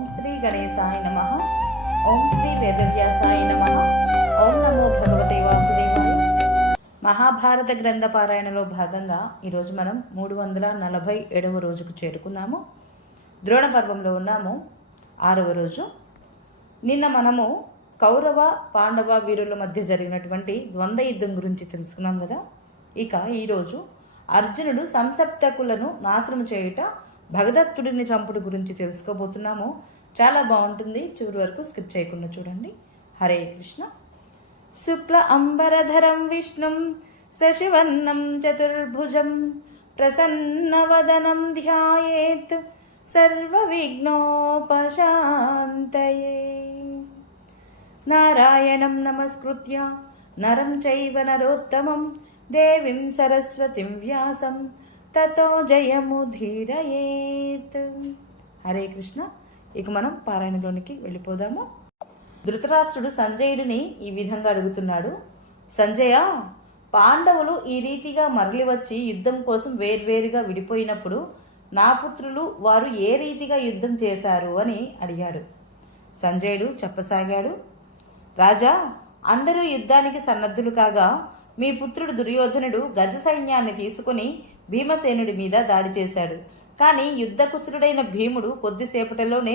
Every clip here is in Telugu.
ఓం శ్రీ గణేశాయ నమః. ఓం శ్రీ వేదవ్యాసాయ నమః. ఓం నమో భగవతే వాసుదేవాయ. మహాభారత గ్రంథ పారాయణలో భాగంగా ఈరోజు మనం 347వ రోజుకు చేరుకున్నాము. ద్రోణ పర్వంలో ఉన్నాము, 6వ రోజు. నిన్న మనము కౌరవ పాండవ వీరుల మధ్య జరిగినటువంటి ద్వంద్వ యుద్ధం గురించి తెలుసుకున్నాం కదా. ఇక ఈరోజు అర్జునుడు సంసప్తకులను నాశనం చేయుట, భగదత్తుడిని చంపుడు గురించి తెలుసుకోబోతున్నాము. చాలా బాగుంటుంది, చివరి వరకు స్కిప్ చేయకుండా చూడండి. హరే కృష్ణ. శుక్ల అంబరధరం విష్ణుం శశివర్ణం చతుర్భుజం ప్రసన్నవదనం ధ్యాయేత్ సర్వ విఘ్నోపశాంతయే. నారాయణం నమస్కృత్య నరం చైవ నరోత్తమం దేవీం సరస్వతిం వ్యాసం తతో జయముధీరయేత్. హరే కృష్ణ. ఇక మనం పారాయణలోనికి వెళ్ళిపోదాము. ధృతరాష్ట్రుడు సంజయుడిని ఈ విధంగా అడుగుతున్నాడు. సంజయ, పాండవులు ఈ రీతిగా మరలి వచ్చి యుద్ధం కోసం వేర్వేరుగా విడిపోయినప్పుడు నా పుత్రులు వారు ఏ రీతిగా యుద్ధం చేశారు అని అడిగాడు. సంజయుడు చెప్పసాగాడు. రాజా, అందరూ యుద్ధానికి సన్నద్ధులు కాగా మీ పుత్రుడు దుర్యోధనుడు గజ సైన్యాన్ని తీసుకుని భీమసేనుడి మీద దాడి చేశాడు. కానీ యుద్ధకుశలుడైన భీముడు కొద్దిసేపటిలోనే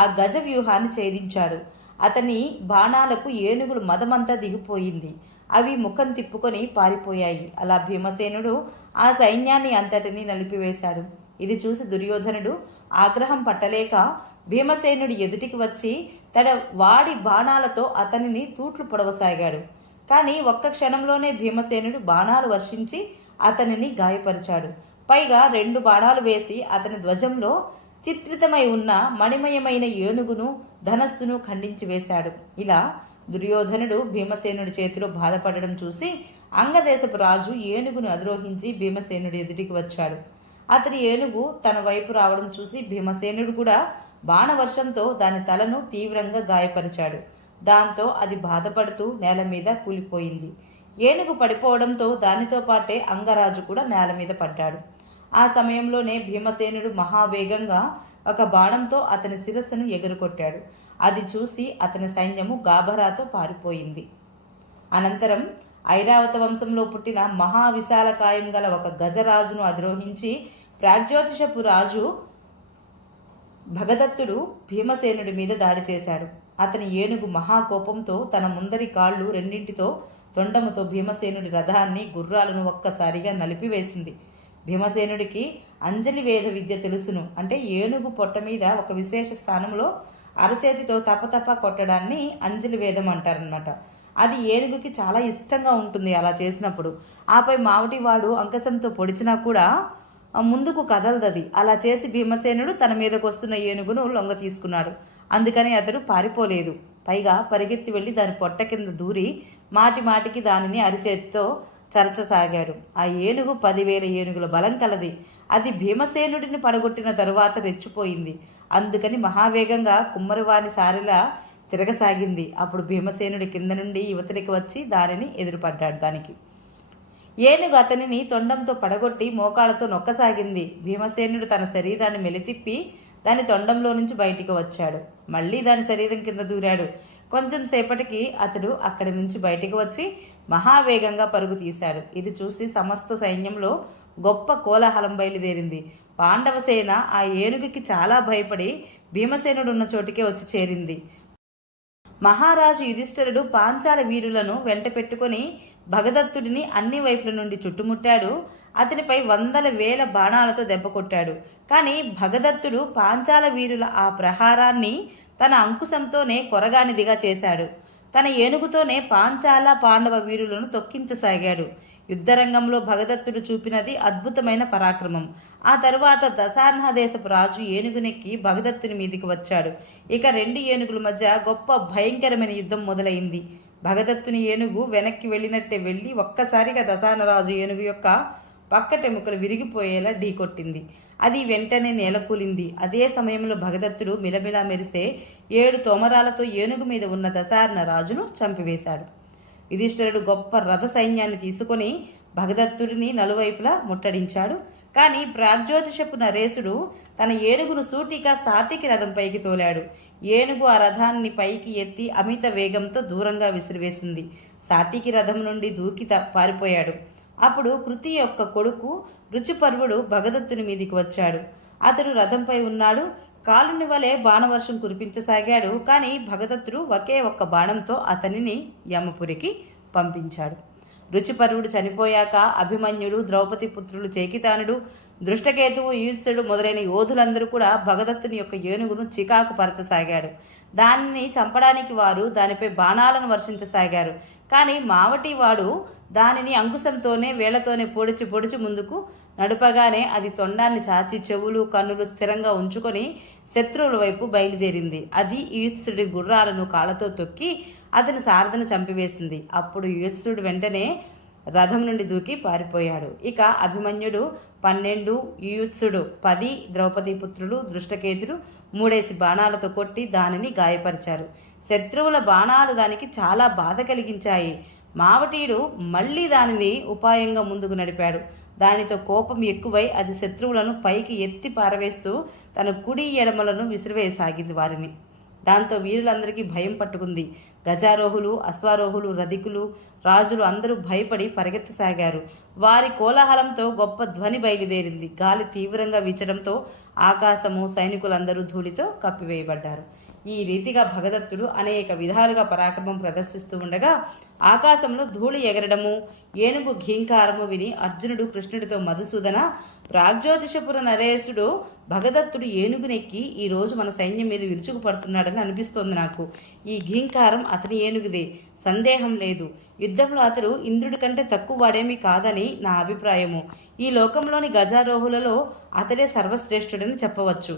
ఆ గజ వ్యూహాన్ని ఛేదించాడు. అతని బాణాలకు ఏనుగులు మదమంతా దిగిపోయింది. అవి ముఖం తిప్పుకొని పారిపోయాయి. అలా భీమసేనుడు ఆ సైన్యాన్ని అంతటినీ నలిపివేశాడు. ఇది చూసి దుర్యోధనుడు ఆగ్రహం పట్టలేక భీమసేనుడి ఎదుటికి వచ్చి తన వాడి బాణాలతో అతనిని తూట్లు పొడవసాగాడు. కానీ ఒక్క క్షణంలోనే భీమసేనుడు బాణాలు వర్షించి అతనిని గాయపరిచాడు. పైగా 2 బాణాలు వేసి అతని ధ్వజంలో చిత్రితమై ఉన్న మణిమయమైన ఏనుగును ధనస్సును ఖండించి వేశాడు. ఇలా దుర్యోధనుడు భీమసేనుడి చేతిలో బాధపడడం చూసి అంగదేశపు రాజు ఏనుగును అధిరోహించి భీమసేనుడి ఎదుటికి వచ్చాడు. అతని ఏనుగు తన వైపు రావడం చూసి భీమసేనుడు కూడా బాణవర్షంతో దాని తలను తీవ్రంగా గాయపరిచాడు. దాంతో అది బాధపడుతూ నేల మీద కూలిపోయింది. ఏనుగు పడిపోవడంతో దానితో పాటే అంగరాజు కూడా నేల మీద పడ్డాడు. ఆ సమయంలోనే భీమసేనుడు మహావేగంగా ఒక బాణంతో అతని శిరస్సును ఎగురుకొట్టాడు. అది చూసి అతని సైన్యము గాభరాతో పారిపోయింది. అనంతరం ఐరావత వంశంలో పుట్టిన మహావిశాలకాయం గల ఒక గజరాజును అధిరోహించి ప్రాగ్జ్యోతిషపు రాజు భగదత్తుడు భీమసేనుడి మీద దాడి చేశాడు. అతని ఏనుగు మహాకోపంతో తన ముందరి కాళ్ళు రెండింటితో తొండముతో భీమసేనుడి రథాన్ని గుర్రాలను ఒక్కసారిగా నలిపివేసింది. భీమసేనుడికి అంజలి వేద విద్య తెలుసును. అంటే ఏనుగు పొట్ట మీద ఒక విశేష స్థానంలో అరచేతితో తపతప కొట్టడాన్ని అంజలి వేదం అంటారనమాట. అది ఏనుగుకి చాలా ఇష్టంగా ఉంటుంది అలా చేసినప్పుడు. ఆపై మావటివాడు అంకసంతో పొడిచినా కూడా ముందుకు కదలదది. అలా చేసి భీమసేనుడు తన మీదకు వస్తున్న ఏనుగును లొంగ తీసుకున్నాడు. అందుకని అతడు పారిపోలేదు. పైగా పరిగెత్తి వెళ్లి దాని పొట్ట కింద దూరి మాటికి దానిని అరిచేతితో చరచసాగాడు. ఆ ఏనుగు 10,000 ఏనుగుల బలం కలది. అది భీమసేనుడిని పడగొట్టిన తరువాత రెచ్చిపోయింది. అందుకని మహావేగంగా కుమ్మరివాని సారిలా తిరగసాగింది. అప్పుడు భీమసేనుడి కింద నుండి యువతలికి వచ్చి దానిని ఎదురుపడ్డాడు. దానికి ఏనుగు అతనిని తొండంతో పడగొట్టి మోకాళ్ళతో నొక్కసాగింది. భీమసేనుడు తన శరీరాన్ని మెలితిప్పి దాని తొండంలో నుంచి బయటికి వచ్చాడు. మళ్ళీ దాని శరీరం కింద దూరాడు. కొంచెం సేపటికి అతడు అక్కడి నుంచి బయటికి వచ్చి మహావేగంగా పరుగు తీశాడు. ఇది చూసి సమస్త సైన్యంలో గొప్ప కోలాహలం బయలుదేరింది. పాండవ సేన ఆ ఏనుగుకి చాలా భయపడి భీమసేనుడున్న చోటికే వచ్చి చేరింది. మహారాజు యుధిష్ఠిరుడు పాంచాల వీరులను వెంట పెట్టుకుని భగదత్తుడిని అన్ని వైపుల నుండి చుట్టుముట్టాడు. అతనిపై 100,000 బాణాలతో దెబ్బ కొట్టాడు. కానీ భగదత్తుడు పాంచాల వీరుల ఆ ప్రహారాన్ని తన అంకుశంతోనే కొరగానిదిగా చేశాడు. తన ఏనుగుతోనే పాంచాల పాండవ వీరులను తొక్కించసాగాడు. యుద్ధరంగంలో భగదత్తుడు చూపినది అద్భుతమైన పరాక్రమం. ఆ తరువాత దశార్ణ దేశపు రాజు ఏనుగునెక్కి భగదత్తుని మీదికి వచ్చాడు. ఇక 2 ఏనుగుల మధ్య గొప్ప భయంకరమైన యుద్ధం మొదలైంది. భగదత్తుని ఏనుగు వెనక్కి వెళ్ళినట్టే వెళ్ళి ఒక్కసారిగా దశానరాజు ఏనుగు యొక్క పక్కటెముకలు విరిగిపోయేలా ఢీకొట్టింది. అది వెంటనే నేలకూలింది. అదే సమయంలో భగదత్తుడు మిలమిలా మెరిసే 7 తోమరాలతో ఏనుగు మీద ఉన్న దశార్ణ రాజును చంపివేశాడు. యుధిష్ఠిరుడు గొప్ప రథ సైన్యాన్ని తీసుకొని భగదత్తుడిని నలువైపులా ముట్టడించాడు. కానీ ప్రాగ్జ్యోతిషపు నరేశుడు తన ఏనుగును సూటిగా సాత్వికి రథంపైకి తోలాడు. ఏనుగు ఆ రథాన్ని పైకి ఎత్తి అమిత వేగంతో దూరంగా విసిరివేసింది. సాత్వికి రథం నుండి దూకి పారిపోయాడు. అప్పుడు కృతి యొక్క కొడుకు రుచిపర్వుడు భగదత్తుని మీదికి వచ్చాడు. అతడు రథంపై ఉన్నాడు. కాలుని వలె బాణవర్షం కురిపించసాగాడు. కానీ భగదత్తుడు ఒకే ఒక్క బాణంతో అతనిని యమపురికి పంపించాడు. రుచిపర్వుడు చనిపోయాక అభిమన్యుడు, ద్రౌపది పుత్రులు చేకితానుడు, దృష్టకేతువు, ఈడ్సుడు మొదలైన యోధులందరూ కూడా భగదత్తుని యొక్క ఏనుగును చికాకు పరచసాగాడు. దానిని చంపడానికి వారు దానిపై బాణాలను వర్షించసాగారు. కానీ మావటివాడు దానిని అంకుశంతోనే వేళ్లతోనే పొడిచి ముందుకు నడుపగానే అది తొండాన్ని చాచి చెవులు కన్నులు స్థిరంగా ఉంచుకొని శత్రువుల వైపు బయలుదేరింది. అది ఈడ్సుడి గుర్రాలను కాళ్ళతో తొక్కి అతని సారథిని చంపివేసింది. అప్పుడు ఈడ్సుడు వెంటనే రథం నుండి దూకి పారిపోయాడు. ఇక అభిమన్యుడు 12, ఈయుత్సుడు 10, ద్రౌపది పుత్రులు దృష్టకేతుడు 3 బాణాలతో కొట్టి దానిని గాయపరిచారు. శత్రువుల బాణాలు దానికి చాలా బాధ కలిగించాయి. మావటీయుడు మళ్లీ దానిని ఉపాయంగా ముందుకు నడిపాడు. దానితో కోపం ఎక్కువై అది శత్రువులను పైకి ఎత్తి పారవేస్తూ తన కుడి ఎడమలను విసిరివేయసాగింది వారిని. దాంతో వీరులందరికీ భయం పట్టుకుంది. గజారోహులు, అశ్వారోహులు, రధికులు, రాజులు అందరూ భయపడి పరిగెత్తసాగారు. వారి కోలాహలంతో గొప్ప ధ్వని బయలుదేరింది. గాలి తీవ్రంగా వీచడంతో ఆకాశము, సైనికులందరూ ధూళితో కప్పివేయబడ్డారు. ఈ రీతిగా భగదత్తుడు అనేక విధాలుగా పరాక్రమం ప్రదర్శిస్తూ ఉండగా ఆకాశంలో ధూళి ఎగరడము, ఏనుగు ఘీంకారము విని అర్జునుడు కృష్ణుడితో, మధుసూదన, ప్రాగ్జ్యోతిషపుర నరేశుడు భగదత్తుడు ఏనుగునెక్కి ఈరోజు మన సైన్యం మీద విరుచుకుపడుతున్నాడని అనిపిస్తోంది నాకు. ఈ ఘీంకారం అతని ఏనుగుదే, సందేహం లేదు. యుద్ధంలో అతడు ఇంద్రుడి కంటే తక్కువ వాడేమీ కాదని నా అభిప్రాయము. ఈ లోకంలోని గజారోహులలో అతడే సర్వశ్రేష్ఠుడని చెప్పవచ్చు.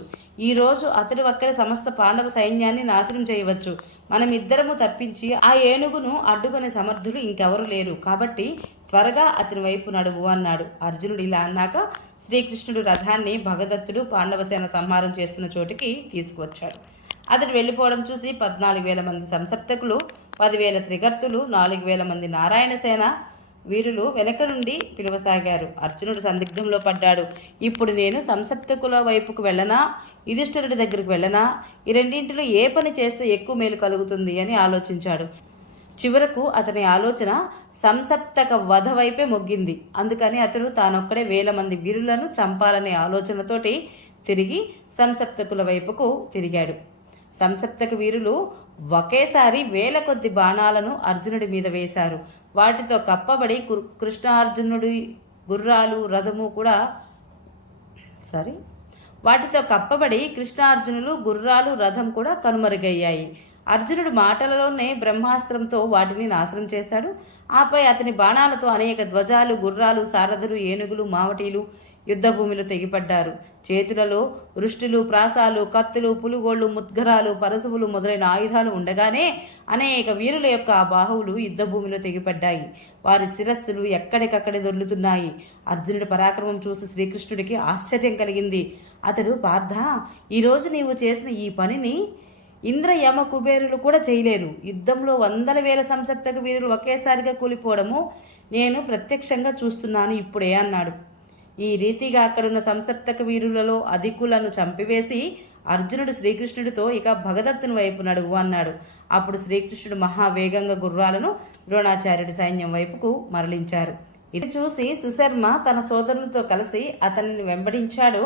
ఈరోజు అతడు అక్కడి సమస్త పాండవ సైన్యాన్ని నాశనం చేయవచ్చు. మనమిద్దరము తప్పించి ఆ ఏనుగును అడ్డుకునే సమర్థులు ఇంకెవరు లేరు. కాబట్టి త్వరగా అతని వైపు నడువు అన్నాడు. అర్జునుడు ఇలా అన్నాక శ్రీకృష్ణుడు రథాన్ని భగదత్తుడు పాండవసేన సంహారం చేస్తున్న చోటికి తీసుకువచ్చాడు. అతడు వెళ్ళిపోవడం చూసి 14,000 మంది సంసప్తకులు, 10,000 త్రిగర్తులు, 4,000 మంది నారాయణసేన వీరులు వెనక నుండి పిలువసాగారు. అర్జునుడు సందిగ్ధంలో పడ్డాడు. ఇప్పుడు నేను సంసప్తకుల వైపుకు వెళ్ళనా, యుధిష్ఠిరుడి దగ్గరకు వెళ్ళనా, ఈ రెండింటిలో ఏ పని చేస్తే ఎక్కువ మేలు కలుగుతుంది అని ఆలోచించాడు. చివరకు అతని ఆలోచన సంసప్తక వధ వైపే మొగ్గింది. అందుకని అతడు తానొక్కడే 1,000 మంది వీరులను చంపాలనే ఆలోచనతోటి తిరిగి సంసప్తకుల వైపుకు తిరిగాడు. సంసప్తక వీరులు ఒకేసారి 1000 కొద్ది బాణాలను అర్జునుడి మీద వేశారు. వాటితో కప్పబడి కృష్ణార్జునుడి గుర్రాలు రథము కూడా వాటితో కప్పబడి కృష్ణార్జునులు గుర్రాలు రథం కూడా కనుమరుగయ్యాయి. అర్జునుడు మాటలలోనే బ్రహ్మాస్త్రంతో వాటిని నాశనం చేశాడు. ఆపై అతని బాణాలతో అనేక ధ్వజాలు, గుర్రాలు, సారథులు, ఏనుగులు, మావటీలు యుద్ధభూమిలో తెగిపడ్డారు. చేతులలో వృష్టులు, ప్రాసాలు, కత్తులు, పులుగోళ్లు, ముద్గరాలు, పరశువులు మొదలైన ఆయుధాలు ఉండగానే అనేక వీరుల యొక్క బాహువులు యుద్ధభూమిలో తెగిపడ్డాయి. వారి శిరస్సులు ఎక్కడికక్కడే దొర్లుతున్నాయి. అర్జునుడి పరాక్రమం చూసి శ్రీకృష్ణుడికి ఆశ్చర్యం కలిగింది. అతడు, పార్థ, ఈరోజు నీవు చేసిన ఈ పనిని ఇంద్ర, యమ, కుబేరులు కూడా చేయలేరు. యుద్ధంలో 100,000 సంసప్తక వీరులు ఒకేసారిగా కూలిపోవడము నేను ప్రత్యక్షంగా చూస్తున్నాను ఇప్పుడే అన్నాడు. ఈ రీతిగా అక్కడున్న సంసప్తక వీరులలో అధికులను చంపివేసి అర్జునుడు శ్రీకృష్ణుడితో, ఇక భగదత్తుని వైపు నడువు అన్నాడు. అప్పుడు శ్రీకృష్ణుడు మహావేగంగా గుర్రాలను ద్రోణాచార్యుడి సైన్యం వైపుకు మరలించారు. ఇది చూసి సుశర్మ తన సోదరులతో కలిసి అతనిని వెంబడించాడు.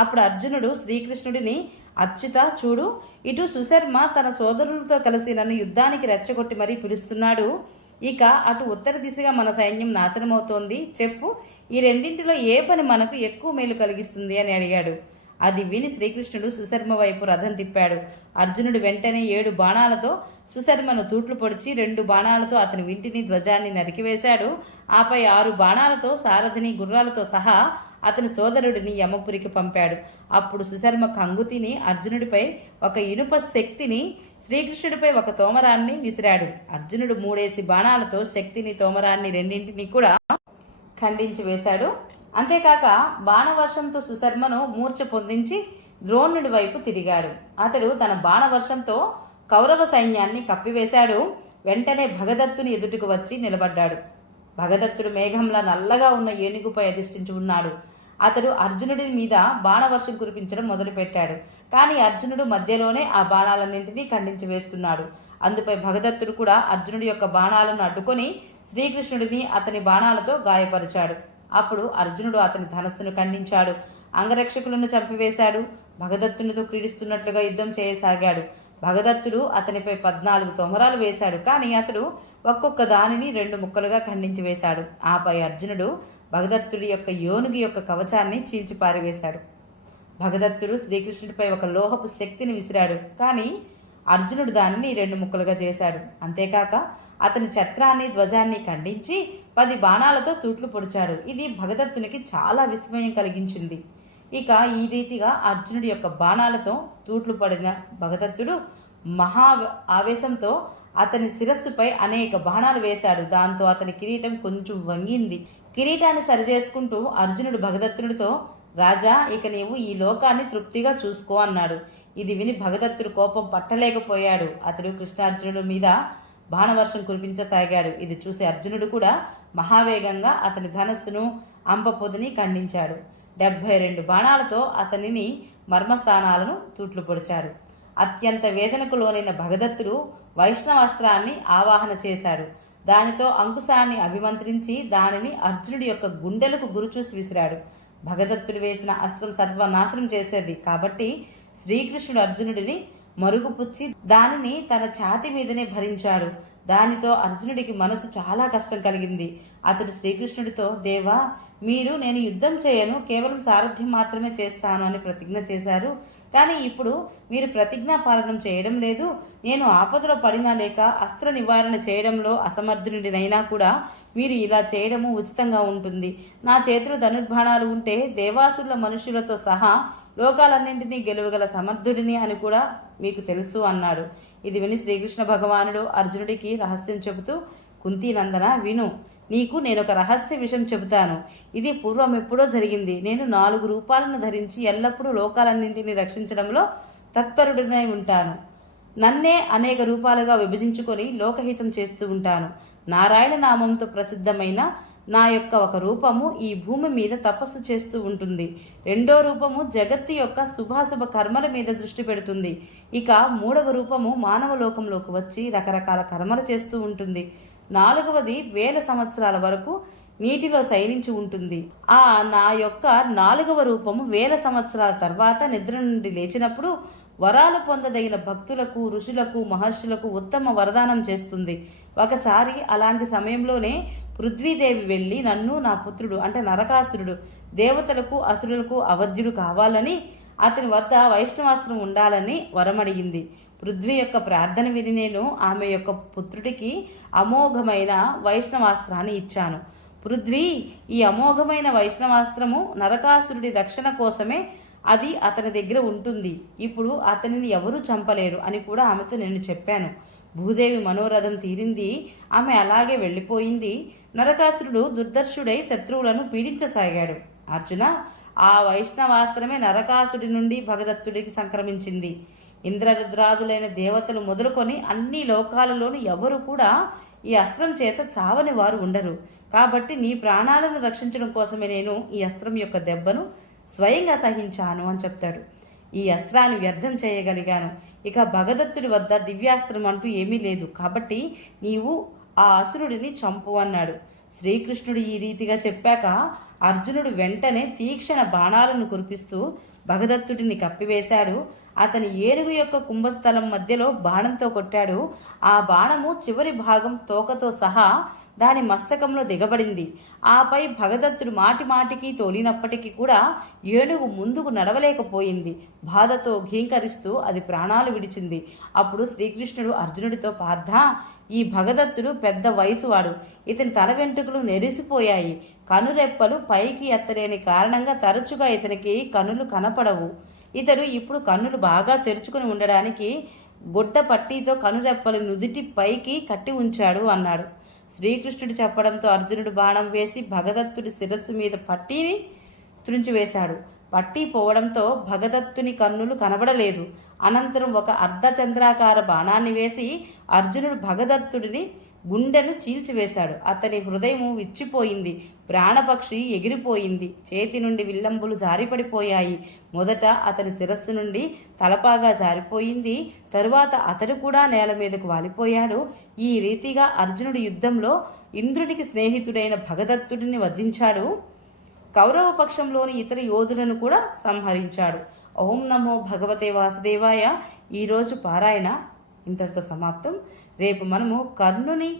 అప్పుడు అర్జునుడు శ్రీకృష్ణుడిని, అచ్యుత, చూడు, ఇటు సుశర్మ తన సోదరులతో కలిసి నన్ను యుద్ధానికి రెచ్చగొట్టి మరీ పిలుస్తున్నాడు. ఇక అటు ఉత్తర దిశగా మన సైన్యం నాశనమవుతోంది. చెప్పు, ఈ రెండింటిలో ఏ పని మనకు ఎక్కువ మేలు కలిగిస్తుంది అని అడిగాడు. అది విని శ్రీకృష్ణుడు సుశర్మ వైపు రథం తిప్పాడు. అర్జునుడు వెంటనే 7 బాణాలతో సుశర్మను తూట్లు పొడిచి 2 బాణాలతో అతని వింటిని, ధ్వజాన్ని నరికివేశాడు. ఆపై 6 బాణాలతో సారథిని, గుర్రాలతో సహా అతని సోదరుడిని యమపురికి పంపాడు. అప్పుడు సుశర్మ కంగుతిని, అర్జునుడిపై ఒక ఇనుప శక్తిని, శ్రీకృష్ణుడిపై ఒక తోమరాన్ని విసిరాడు. అర్జునుడు 3 బాణాలతో శక్తిని, తోమరాన్ని రెండింటినీ కూడా ఖండించి వేశాడు. అంతేకాక బాణవర్షంతో సుశర్మను మూర్ఛ పొందించి ద్రోణుడి వైపు తిరిగాడు. అతడు తన బాణవర్షంతో కౌరవ సైన్యాన్ని కప్పివేశాడు. వెంటనే భగదత్తుని ఎదుటికి వచ్చి నిలబడ్డాడు. భగదత్తుడు మేఘంలా నల్లగా ఉన్న ఏనుగుపై అధిష్ఠించి ఉన్నాడు. అతడు అర్జునుడి మీద బాణవర్షం కురిపించడం మొదలుపెట్టాడు. కానీ అర్జునుడు మధ్యలోనే ఆ బాణాలన్నింటినీ ఖండించి వేస్తున్నాడు. అందుపై భగదత్తుడు కూడా అర్జునుడి యొక్క బాణాలను అడ్డుకొని శ్రీకృష్ణుడిని అతని బాణాలతో గాయపరిచాడు. అప్పుడు అర్జునుడు అతని ధనస్సును ఖండించాడు. అంగరక్షకులను చంపివేశాడు. భగదత్తునితో క్రీడిస్తున్నట్లుగా యుద్ధం చేయసాగాడు. భగదత్తుడు అతనిపై 14 తొమరాలు వేశాడు. కానీ అతడు ఒక్కొక్క దానిని 2 ముక్కలుగా ఖండించి వేశాడు. ఆపై అర్జునుడు భగదత్తుడి యొక్క యోనుగి యొక్క కవచాన్ని చీల్చి పారివేశాడు. భగదత్తుడు శ్రీకృష్ణుడిపై ఒక లోహపు శక్తిని విసిరాడు. కానీ అర్జునుడు దానిని 2 ముక్కలుగా చేశాడు. అంతేకాక అతని ఛత్రాన్ని ధ్వజాన్ని ఖండించి 10 బాణాలతో తూట్లు పొడిచాడు. ఇది భగదత్తునికి చాలా విస్మయం కలిగించింది. ఇక ఈ రీతిగా అర్జునుడి యొక్క బాణాలతో తూట్లు పడిన భగదత్తుడు మహా ఆవేశంతో అతని శిరస్సుపై అనేక బాణాలు వేశాడు. దాంతో అతని కిరీటం కొంచెం వంగింది. కిరీటాన్ని సరిచేసుకుంటూ అర్జునుడు భగదత్తుడితో, రాజా, ఇక నీవు ఈ లోకాన్ని తృప్తిగా చూసుకో అన్నాడు. ఇది విని భగదత్తుడు కోపం పట్టలేకపోయాడు. అతడు కృష్ణార్జునుడి మీద బాణవర్షం కురిపించసాగాడు. ఇది చూసి అర్జునుడు కూడా మహావేగంగా అతని ధనస్సును అంబపొదిని ఖండించాడు. 72 బాణాలతో అతనిని మర్మస్థానాలను తూట్లు పొడిచాడు. అత్యంత వేదనకు లోనైన భగదత్తుడు వైష్ణవాస్త్రాన్ని ఆవాహన చేశాడు. దానితో అంకుశాన్ని అభిమంత్రించి దానిని అర్జునుడి యొక్క గుండెలకు గురిచూసి విసిరాడు. భగదత్తుడు వేసిన అస్త్రం సర్వనాశనం చేసేది కాబట్టి శ్రీకృష్ణుడు అర్జునుడిని మరుగుపుచ్చి దానిని తన ఛాతి మీదనే భరించాడు. దానితో అర్జునుడికి మనసు చాలా కష్టం కలిగింది. అతడు శ్రీకృష్ణుడితో, దేవా, మీరు నేను యుద్ధం చేయను, కేవలం సారథ్యం మాత్రమే చేస్తాను అని ప్రతిజ్ఞ చేశారు. కానీ ఇప్పుడు మీరు ప్రతిజ్ఞా పాలనం చేయడం లేదు. నేను ఆపదలో పడినా లేక అస్త్ర నివారణ చేయడంలో అసమర్థుడినైనా కూడా మీరు ఇలా చేయడము ఉచితంగా ఉంటుంది. నా చేతిలో ధనుర్బాణాలు ఉంటే దేవాసుల మనుషులతో సహా లోకాలన్నింటినీ గెలువగల సమర్థుడిని అని కూడా మీకు తెలుసు అన్నాడు. ఇది విని శ్రీకృష్ణ భగవానుడు అర్జునుడికి రహస్యం చెబుతూ, కుంతీనందన, విను, నీకు నేనొక రహస్య విషయం చెబుతాను. ఇది పూర్వం ఎప్పుడో జరిగింది. నేను 4 రూపాలను ధరించి ఎల్లప్పుడూ లోకాలన్నింటినీ రక్షించడంలో తత్పరుడినై ఉంటాను. నన్నే అనేక రూపాలుగా విభజించుకొని లోకహితం చేస్తూ ఉంటాను. నారాయణ నామంతో ప్రసిద్ధమైన నా యొక్క ఒక రూపము ఈ భూమి మీద తపస్సు చేస్తూ ఉంటుంది. 2వ రూపము జగత్తు యొక్క శుభాశుభ కర్మల మీద దృష్టి పెడుతుంది. ఇక 3వ రూపము మానవ లోకంలోకి వచ్చి రకరకాల కర్మలు చేస్తూ ఉంటుంది. 4వది 1000 సంవత్సరాల వరకు నీటిలో శయనించి ఉంటుంది. ఆ నా యొక్క 4వ రూపము 1000 సంవత్సరాల తర్వాత నిద్ర నుండి లేచినప్పుడు వరాలు పొందదగిన భక్తులకు, ఋషులకు, మహర్షులకు ఉత్తమ వరదానం చేస్తుంది. ఒకసారి అలాంటి సమయంలోనే పృథ్వీదేవి వెళ్ళి నన్ను, నా పుత్రుడు అంటే నరకాసురుడు దేవతలకు అసురులకు అవధ్యుడు కావాలని, అతని వద్ద వైష్ణవాస్త్రం ఉండాలని వరమడిగింది. పృథ్వీ యొక్క ప్రార్థన విని నేను ఆమె యొక్క పుత్రుడికి అమోఘమైన వైష్ణవాస్త్రాన్ని ఇచ్చాను. పృథ్వీ ఈ అమోఘమైన వైష్ణవాస్త్రము నరకాసురుడి రక్షణ కోసమే అది అతని దగ్గర ఉంటుంది. ఇప్పుడు అతనిని ఎవరూ చంపలేరు అని కూడా ఆమెతో నేను చెప్పాను. భూదేవి మనోరథం తీరింది. ఆమె అలాగే వెళ్ళిపోయింది. నరకాసురుడు దుర్దర్శుడై శత్రువులను పీడించసాగాడు. అర్జున, ఆ వైష్ణవాస్త్రమే నరకాసుడి నుండి భగదత్తుడికి సంక్రమించింది. ఇంద్రరుద్రాదులైన దేవతలు మొదలుకొని అన్ని లోకాలలోనూ ఎవరు కూడా ఈ అస్త్రం చేత చావని వారు ఉండరు. కాబట్టి నీ ప్రాణాలను రక్షించడం కోసమే నేను ఈ అస్త్రం యొక్క దెబ్బను స్వయంగా సహించాను అని చెప్తాడు. ఈ అస్త్రాన్ని వ్యర్థం చేయగలిగాను. ఇక భగదత్తుడి వద్ద దివ్యాస్త్రం అంటూ ఏమీ లేదు. కాబట్టి నీవు ఆ అసురుడిని చంపు అన్నాడు. శ్రీకృష్ణుడు ఈ రీతిగా చెప్పాక అర్జునుడు వెంటనే తీక్షణ బాణాలను కురిపిస్తూ భగదత్తుడిని కప్పివేశాడు. అతని ఏనుగు యొక్క కుంభస్థలం మధ్యలో బాణంతో కొట్టాడు. ఆ బాణము చివరి భాగం తోకతో సహా దాని మస్తకంలో దిగబడింది. ఆపై భగదత్తుడు మాటి మాటికి తోలినప్పటికీ కూడా ఏనుగు ముందుకు నడవలేకపోయింది. బాధతో ఘీంకరిస్తూ అది ప్రాణాలు విడిచింది. అప్పుడు శ్రీకృష్ణుడు అర్జునుడితో, పార్థ, ఈ భగదత్తుడు పెద్ద వయసువాడు. ఇతని తల వెంట్రుకలు నెరిసిపోయాయి. కనురెప్పలు పైకి ఎత్తలేని కారణంగా తరచుగా ఇతనికి కన్నులు కనపడవు. ఇతడు ఇప్పుడు కన్నులు బాగా తెరుచుకుని ఉండడానికి గుడ్డ పట్టీతో కనురెప్పలు నుదిటి పైకి కట్టి ఉంచాడు అన్నాడు. శ్రీకృష్ణుడు చెప్పడంతో అర్జునుడు బాణం వేసి భగదత్తుడి శిరస్సు మీద పట్టీని త్రుంచివేశాడు. పట్టీ పోవడంతో భగదత్తుని కన్నులు కనబడలేదు. అనంతరం ఒక అర్ధచంద్రాకార బాణాన్ని వేసి అర్జునుడు భగదత్తుడిని గుండెను చీల్చివేశాడు. అతని హృదయము విచ్చిపోయింది. ప్రాణపక్షి ఎగిరిపోయింది. చేతి నుండి విల్లంబులు జారిపడిపోయాయి. మొదట అతని శిరస్సు నుండి తలపాగా జారిపోయింది. తరువాత అతడు కూడా నేల మీదకు వాలిపోయాడు. ఈ రీతిగా అర్జునుడి యుద్ధంలో ఇంద్రుడికి స్నేహితుడైన భగదత్తుడిని వధించాడు. కౌరవ పక్షంలోని ఇతర యోధులను కూడా సంహరించాడు. ఓం నమో భగవతే వాసుదేవాయ. ఈరోజు పారాయణ ఇంతటితో సమాప్తం. రేపు మనము కర్ణుని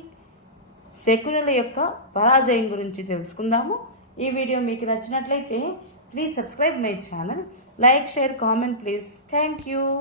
శకునుల యొక్క పరాజయం గురించి తెలుసుకుందాము. ఈ వీడియో మీకు నచ్చినట్లయితే please subscribe my channel. Like, share, comment please. Thank you.